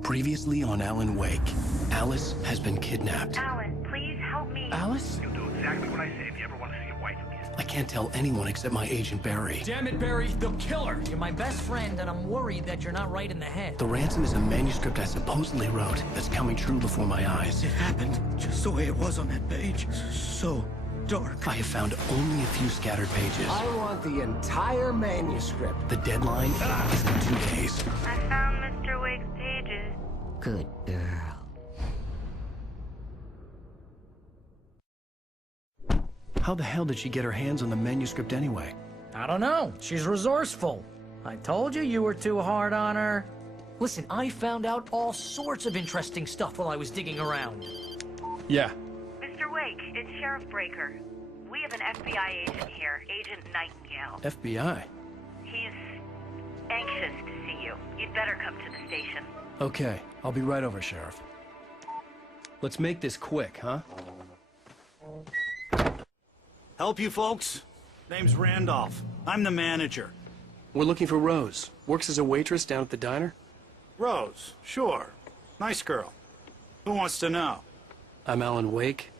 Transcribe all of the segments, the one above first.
Previously on Alan Wake, Alice has been kidnapped. Alan, please help me. Alice? You'll do exactly what I say if you ever want to see your wife again. I can't tell anyone except my agent Barry. Damn it, Barry, they'll kill her! You're my best friend, and I'm worried that you're not right in the head. The ransom is a manuscript I supposedly wrote that's coming true before my eyes. It happened just the way it was on that page. So dark. I have found only a few scattered pages. I want the entire manuscript. The deadline is in 2 days. I found Mr. Wake's pages. Good girl. How the hell did she get her hands on the manuscript anyway? I don't know. She's resourceful. I told you were too hard on her. Listen, I found out all sorts of interesting stuff while I was digging around. Yeah. Mr. Wake, it's Sheriff Breaker. We have an FBI agent here, Agent Nightingale. FBI? He's anxious to see you. You'd better come to the station. Okay, I'll be right over, Sheriff. Let's make this quick, huh? Help you folks? Name's Randolph. I'm the manager. We're looking for Rose. Works as a waitress down at the diner. Rose, sure. Nice girl. Who wants to know? I'm Alan Wake.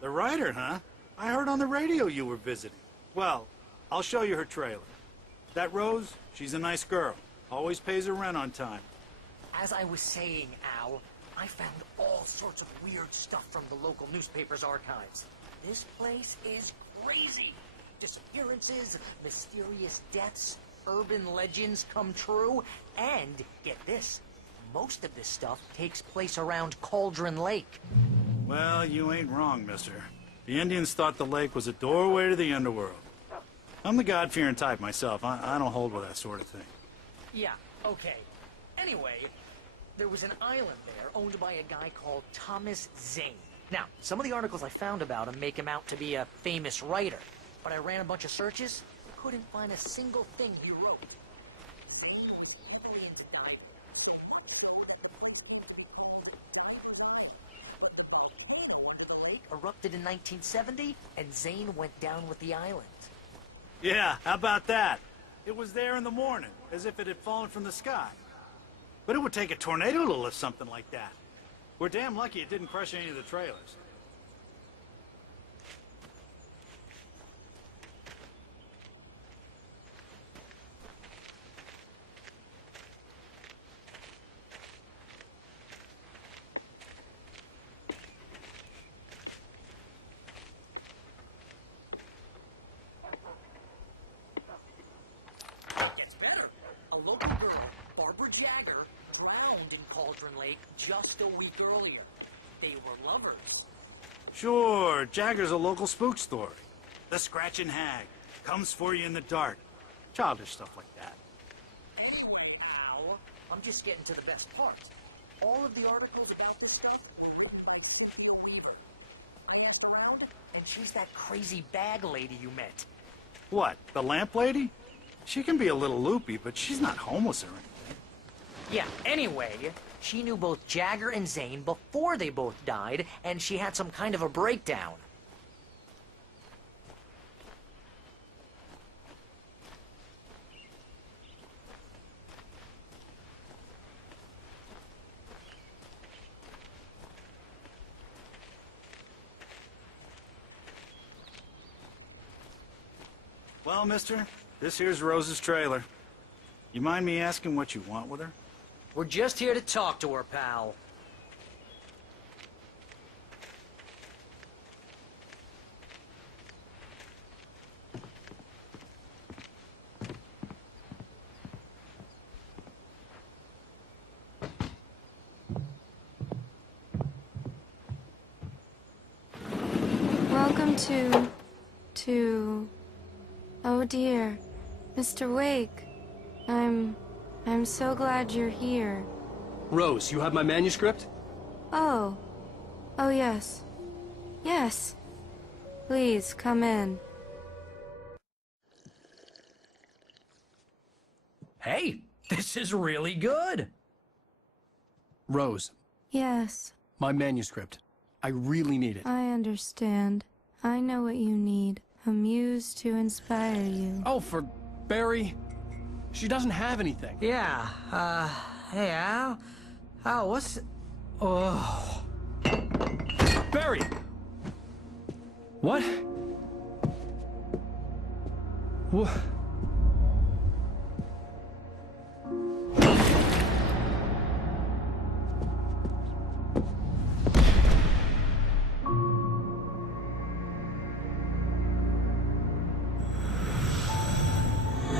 The writer, huh? I heard on the radio you were visiting. Well, I'll show you her trailer. That Rose, she's a nice girl. Always pays her rent on time. As I was saying, Al, I found all sorts of weird stuff from the local newspaper's archives. This place is crazy. Disappearances, mysterious deaths, urban legends come true, and, get this, most of this stuff takes place around Cauldron Lake. Well, you ain't wrong, mister. The Indians thought the lake was a doorway to the underworld. I'm the God-fearing type myself. I don't hold with that sort of thing. Yeah, okay. Anyway, there was an island there owned by a guy called Thomas Zane. Now, some of the articles I found about him make him out to be a famous writer, but I ran a bunch of searches, couldn't find a single thing he wrote. Millions died. Volcano under the lake erupted in 1970, and Zane went down with the island. Yeah, how about that? It was there in the morning, as if it had fallen from the sky. But it would take a tornado to lift something like that. We're damn lucky it didn't crush any of the trailers. Gets better. A local girl, Barbara Jagger, drowned in Cauldron Lake just a week earlier. They were lovers. Sure, Jagger's a local spook story. The Scratching Hag comes for you in the dark. Childish stuff like that. Anyway, Al, I'm just getting to the best part. All of the articles about this stuff were written by Cynthia Weaver. I asked around, and she's that crazy bag lady you met. What, the lamp lady? She can be a little loopy, but she's not homeless or anything. Yeah, anyway, she knew both Jagger and Zane before they both died, and she had some kind of a breakdown. Well, mister, this here's Rose's trailer. You mind me asking what you want with her? We're just here to talk to her, pal. Welcome to... Oh dear, Mr. Wake. I'm so glad you're here. Rose, you have my manuscript? Oh. Oh yes. Yes. Please, come in. Hey, this is really good. Rose, Yes, my manuscript. I really need it. I understand. I know what you need. A muse to inspire you. Oh, for Barry? She doesn't have anything. Yeah, hey, Al. Hal, what's... Oh... Barry! What? What?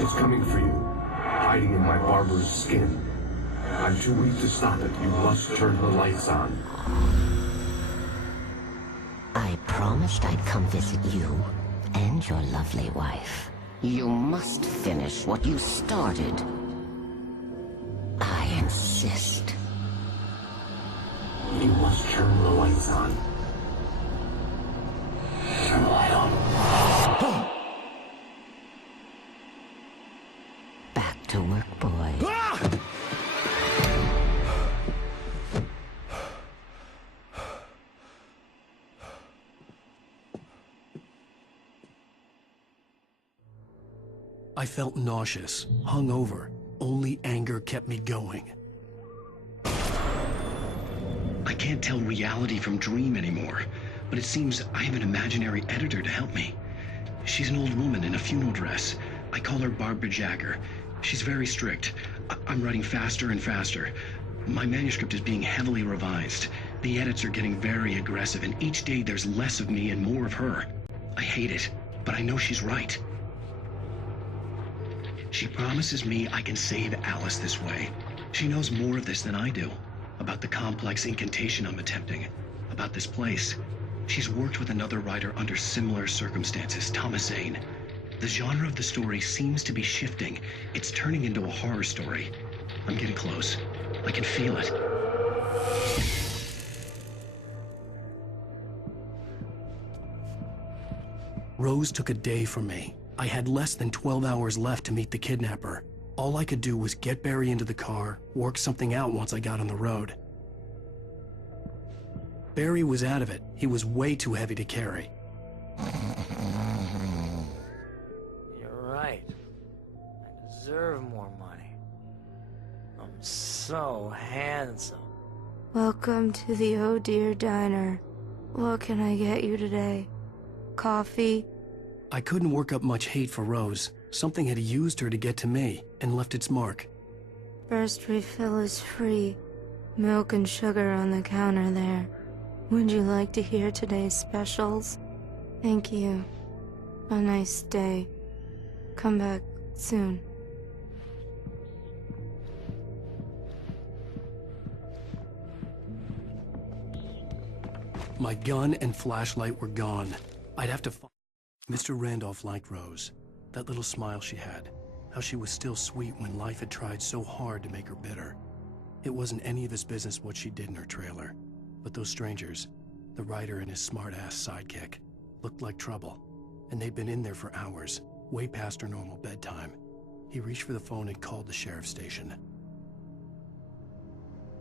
It's coming for you, hiding in my barber's skin. I'm too weak to stop it. You must turn the lights on. I promised I'd come visit you and your lovely wife. You must finish what you started. I insist. You must turn the lights on. Turn the light on. Back to work, boy. I felt nauseous, hungover. Only anger kept me going. I can't tell reality from dream anymore, but it seems I have an imaginary editor to help me. She's an old woman in a funeral dress. I call her Barbara Jagger. She's very strict. I'm writing faster and faster. My manuscript is being heavily revised. The edits are getting very aggressive, and each day there's less of me and more of her. I hate it, but I know she's right. She promises me I can save Alice this way. She knows more of this than I do. About the complex incantation I'm attempting. About this place. She's worked with another writer under similar circumstances, Thomas Zane. The genre of the story seems to be shifting. It's turning into a horror story. I'm getting close. I can feel it. Rose took a day from me. I had less than 12 hours left to meet the kidnapper. All I could do was get Barry into the car, work something out once I got on the road. Barry was out of it. He was way too heavy to carry. You're right. I deserve more money. I'm so handsome. Welcome to the Oh Dear Diner. What can I get you today? Coffee? I couldn't work up much hate for Rose. Something had used her to get to me and left its mark. First refill is free. Milk and sugar on the counter there. Would you like to hear today's specials? Thank you. A nice day. Come back soon. My gun and flashlight were gone. I'd have to find... Mr. Randolph liked Rose. That little smile she had. How she was still sweet when life had tried so hard to make her bitter. It wasn't any of his business what she did in her trailer. But those strangers, the writer and his smart-ass sidekick, looked like trouble. And they'd been in there for hours, way past her normal bedtime. He reached for the phone and called the sheriff's station.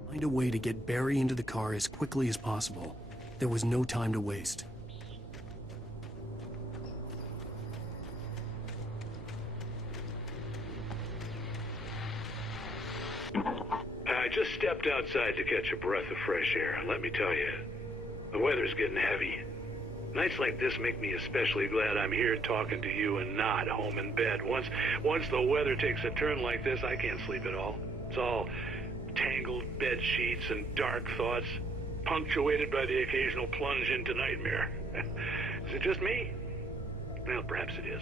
Find a way to get Barry into the car as quickly as possible. There was no time to waste. I just stepped outside to catch a breath of fresh air, and let me tell you, the weather's getting heavy. Nights like this make me especially glad I'm here talking to you and not home in bed. Once the weather takes a turn like this, I can't sleep at all. It's all tangled bed sheets and dark thoughts, punctuated by the occasional plunge into nightmare. Is it just me? Well, perhaps it is.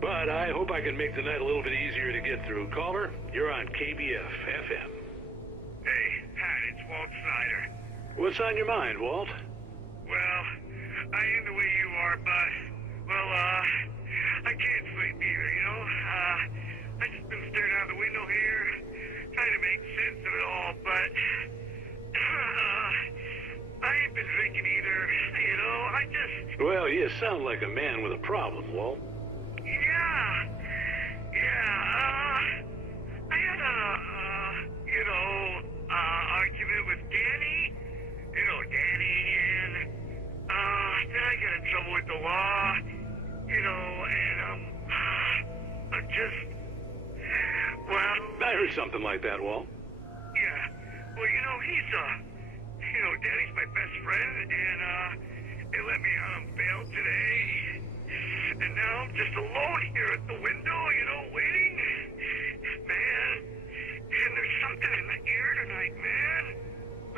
But I hope I can make the night a little bit easier to get through. Caller, you're on KBF FM. Hey, Pat, it's Walt Snyder. What's on your mind, Walt? Well, I am the way you are, but, I can't sleep either, you know? I just been staring out the window here, trying to make sense of it all, but, I ain't been drinking either, you know? Well, you sound like a man with a problem, Walt. I had argument with Danny. You know, Danny, and, then I got in trouble with the law, you know, and, I'm just, well... I heard something like that, Walt. Yeah. Well, you know, now I'm just alone here at the window, you know, waiting. Man, and there's something in the air tonight, man.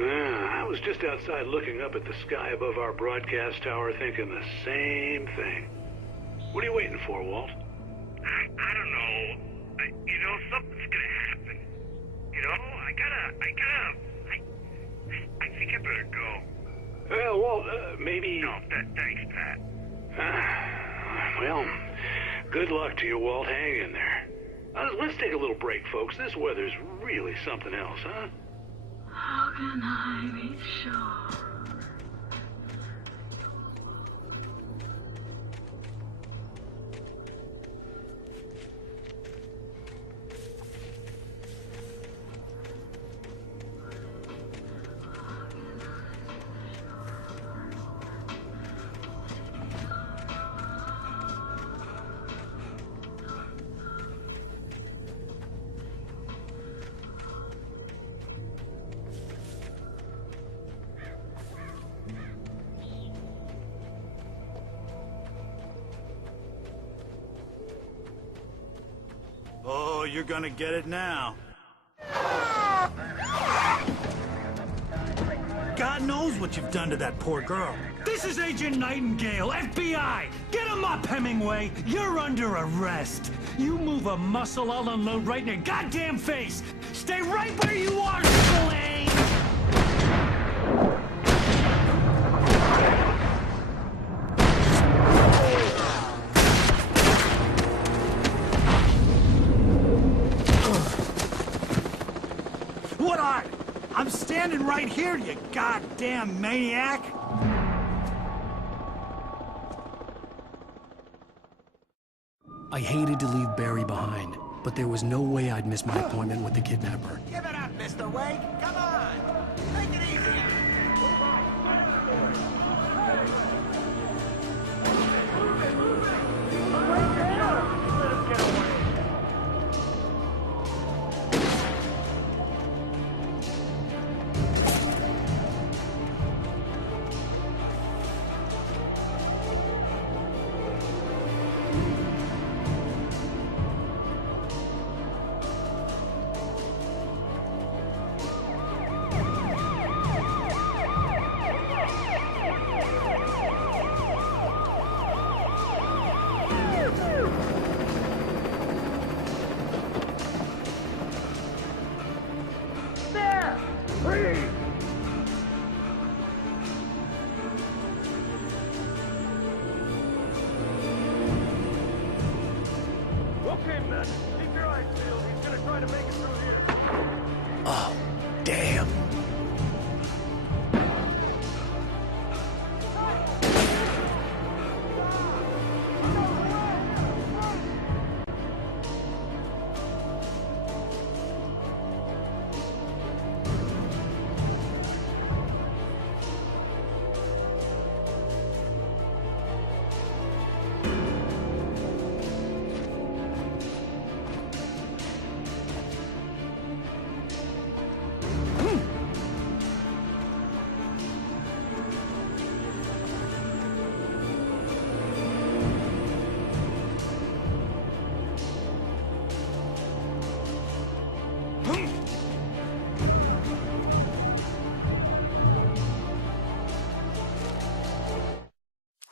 I was just outside looking up at the sky above our broadcast tower thinking the same thing. What are you waiting for, Walt? I don't know. You know, something's gonna happen. You know, I think I better go. Well, Walt, maybe... No, thanks, Pat. Well, good luck to you, Walt. Hang in there. Let's take a little break, folks. This weather's really something else, huh? How can I be sure? Oh, you're gonna get it now. God knows what you've done to that poor girl. This is Agent Nightingale, FBI! Get him up, Hemingway! You're under arrest! You move a muscle, I'll unload right in your goddamn face! Stay right where you are, Spillane! What are? I'm standing right here, you goddamn maniac! I hated to leave Barry behind, but there was no way I'd miss my appointment with the kidnapper. Give it up, Mr. Wake! Come on! Take it easy! Okay, man. Keep your eyes peeled. He's gonna try to make it through here. Oh, damn.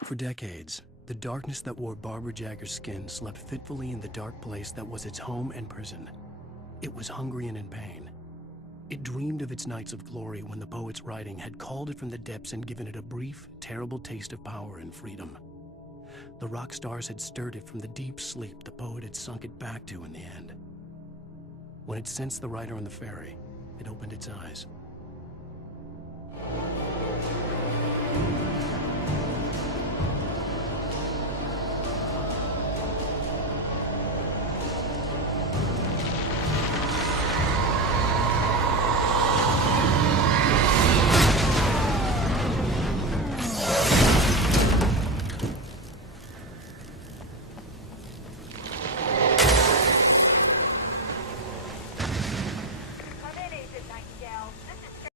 For decades, the darkness that wore Barbara Jagger's skin slept fitfully in the dark place that was its home and prison. It was hungry and in pain. It dreamed of its nights of glory when the poet's writing had called it from the depths and given it a brief, terrible taste of power and freedom. The rock stars had stirred it from the deep sleep the poet had sunk it back to in the end. When it sensed the writer on the ferry, it opened its eyes.